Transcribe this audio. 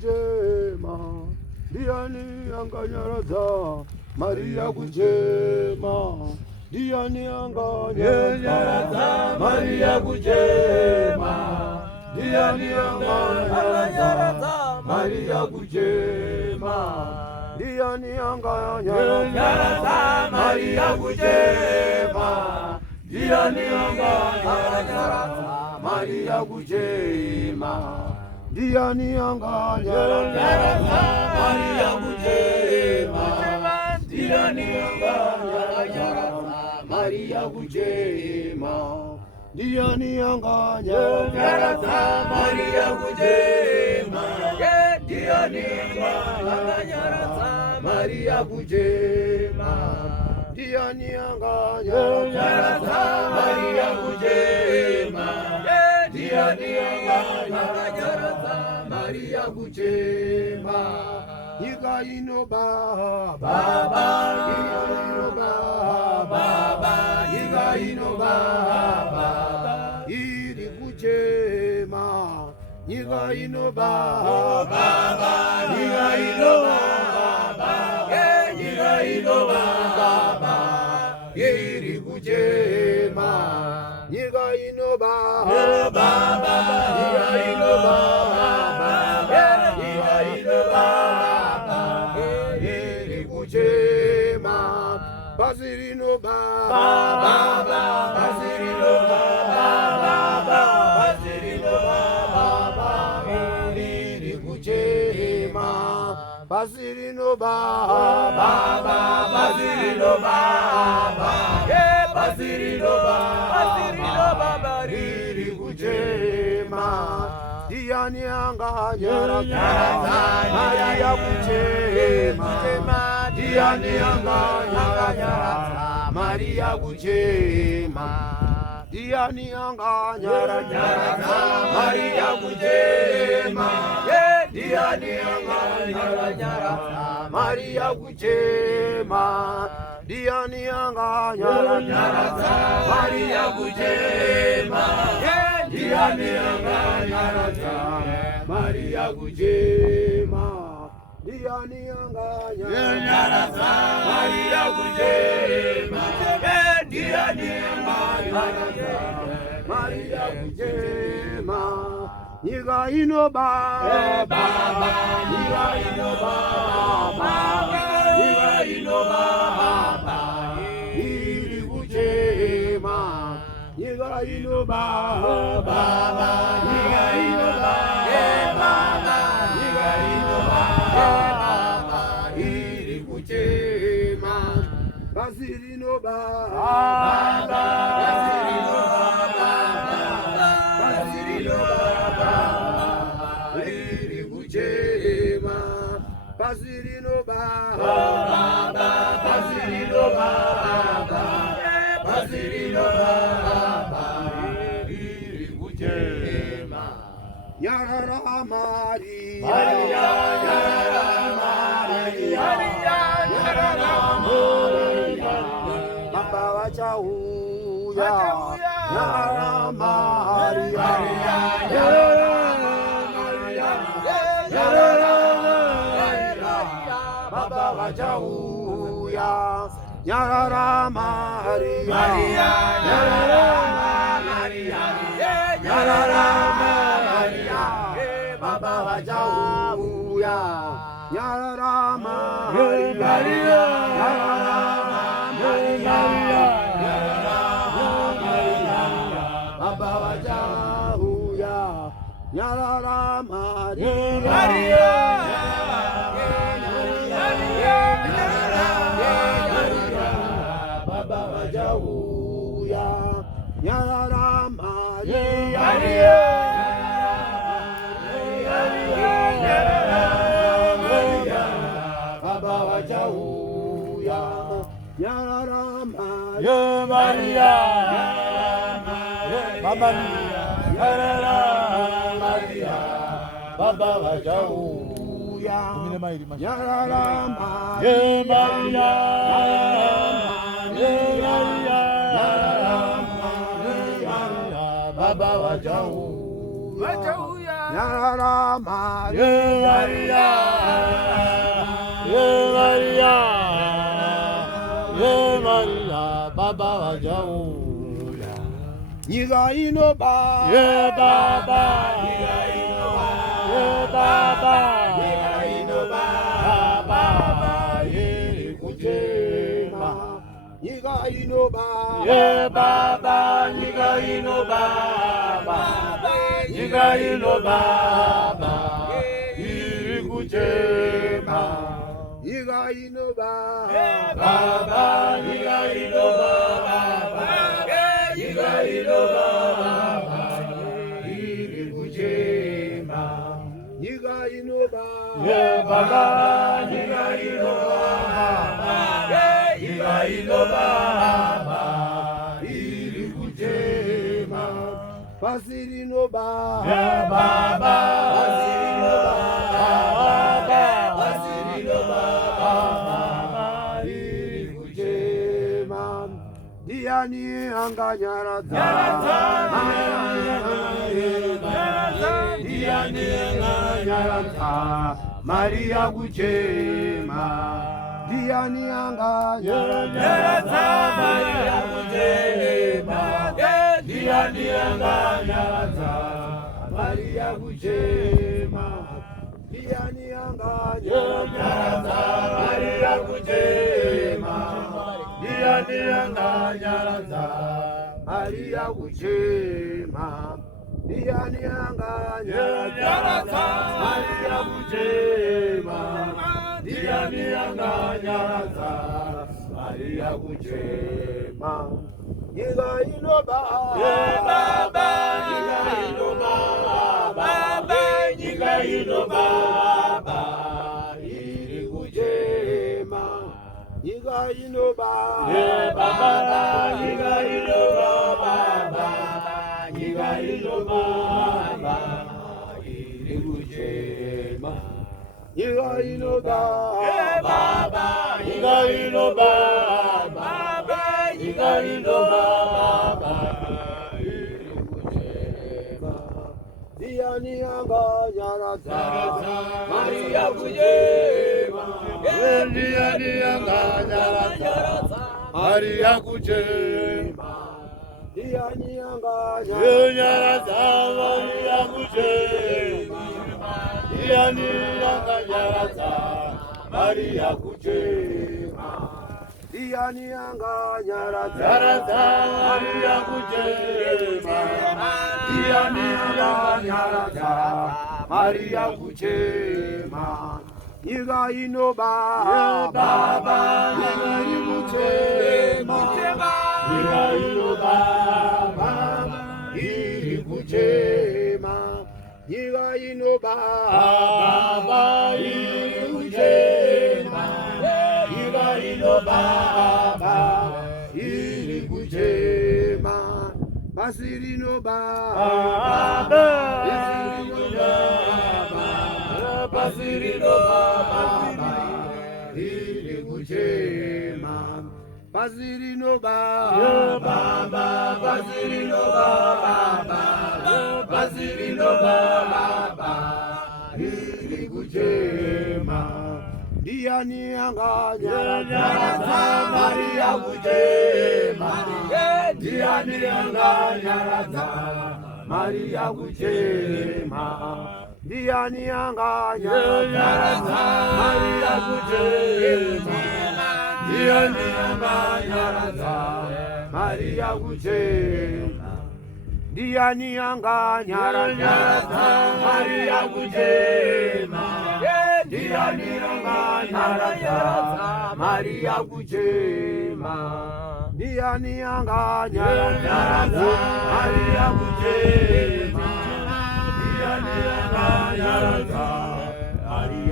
kujema, ndiani anganyaraza Maria kujema, ndiani anganyaraza Maria kujema, ndiani anganyaraza Maria kujema, ndiani anganyaraza Maria kujema, ndiani anganyaraza Maria kujema, ndiani anganyaraza Maria kujema, ndiani anganyaraza Maria kujema, ndiani anganyaraza Maria kujema, ndiani anganyaraza Maria kujema, ndiani anganyaraza Maria kujema, ndiani anganyaraza Maria kujema, Yiga ino baba, yiga ino baba, yiga ino baba, iri kujema, yiga ino baba, yiga ino baba, yiga ino baba, iri kujema, yiga ino baba, yiga ino baba, yiga ino baba, iri kujema, Basirino baba, Basirino baba, Basirino baba, iri kujema, Basirino baba, Basirino baba, Basirino baba, iri kujema, ndiani anganyaraza Maria kujema, ndiani anganyaraza Maria kujema, ndiani anganyaraza Maria kujema, ndiani anganyaraza Maria kujema, ndiani anganyaraza Maria kujema, ndiani anganyaraza Maria kujema, ndiani anganyaraza Maria kujema, ndiani anganyaraza Maria kujema, yiga ino baba, yiga ino baba, yiga ino baba, iri kujema, yiga ino baba, yiga ino baba, yiga ino baba, iri kujema, Basirino baba, Basirino baba, Basirino baba, iri kujema, Basirino baba, Basirino baba, Basirino baba, iri kujema, Yarara Maria, Yarara Maria, Yarara Maria, Baba wachahuya, Yarara Maria, Yarara Maria, Yarara Maria, Baba wachahuya, Yarara Maria, Yarara Maria, Yarara Maria, Baba wachahuya, Yarara Maria, Yarara Maria, Yarara Maria, Baba wachahuya, Yarara Maria, Baba wachahuya, Yarara Maria, Baba wachahuya, Yarara Maria, Baba Yarara Maria, Baba wachahuya, Yarara Maria, Baba wachahuya, Nyara Maria, Maria, Baba Wajauya. Niga inoba, Baba, Niga inoba, Baba, Niga inoba, Baba, Kujema. Niga inoba, Baba, Niga inoba, Baba, Niga inoba, Baba, Kujema. Niga inoba, Baba, Niga inoba, Baba, Niga inoba, Baba, Kujema. Niga inoba, Baba, Niga inoba, Baba, Niga inoba, Baba, Kujema. Pasiri noba, Baba, Pasiri noba, Baba, Pasiri noba, Baba, Kujema. Diani anganyara Diani anganyara Maria Kujema. Diani anganyara Maria Kujema. Diani anganyara Maria Kujema. Diani anganyara Maria Kujema. Diani anganyara Maria Kujema. Diani anganyara Maria Kujema. Diani anganyara Maria Kujema. Niga inoba, Baba, Niga inoba, Baba, Niga inoba, Baba, Kujema. Niga inoba, Baba, Niga inoba, Baba, Niga inoba, Baba, Kujema. Niga inoba, Baba, Niga inoba, Baba, Niga inoba, Baba, Kujema. Diani anganyara Maria Kujema. Diani anganyara Maria Kujema. Diani anganyara Maria Kujema. Diani anganyara Maria Kujema. Diani anganyara Maria Kujema. Diani anganyara Maria Kujema. Niga inoba, Baba, Niga Kujema. Niga inoba, Baba, Kujema. Niga inoba, Baba, Kujema. Niga inoba, Baba, Kujema. Pasiri noba, Baba, Pasiri noba, Baba, Kujema. Pasiri noba, Baba, Pasiri noba, Baba, Pasiri noba, Baba, Kujema. Diani anganyara Maria Kujema. Diani anganyara Maria Kujema. Diani anganyara Maria Kujema. Diani anganyara Maria Kujema. Diani anganyara Maria Kujema. Diani anganyara Maria Kujema. Diani anganyara Maria Kujema. Diani anganyara Maria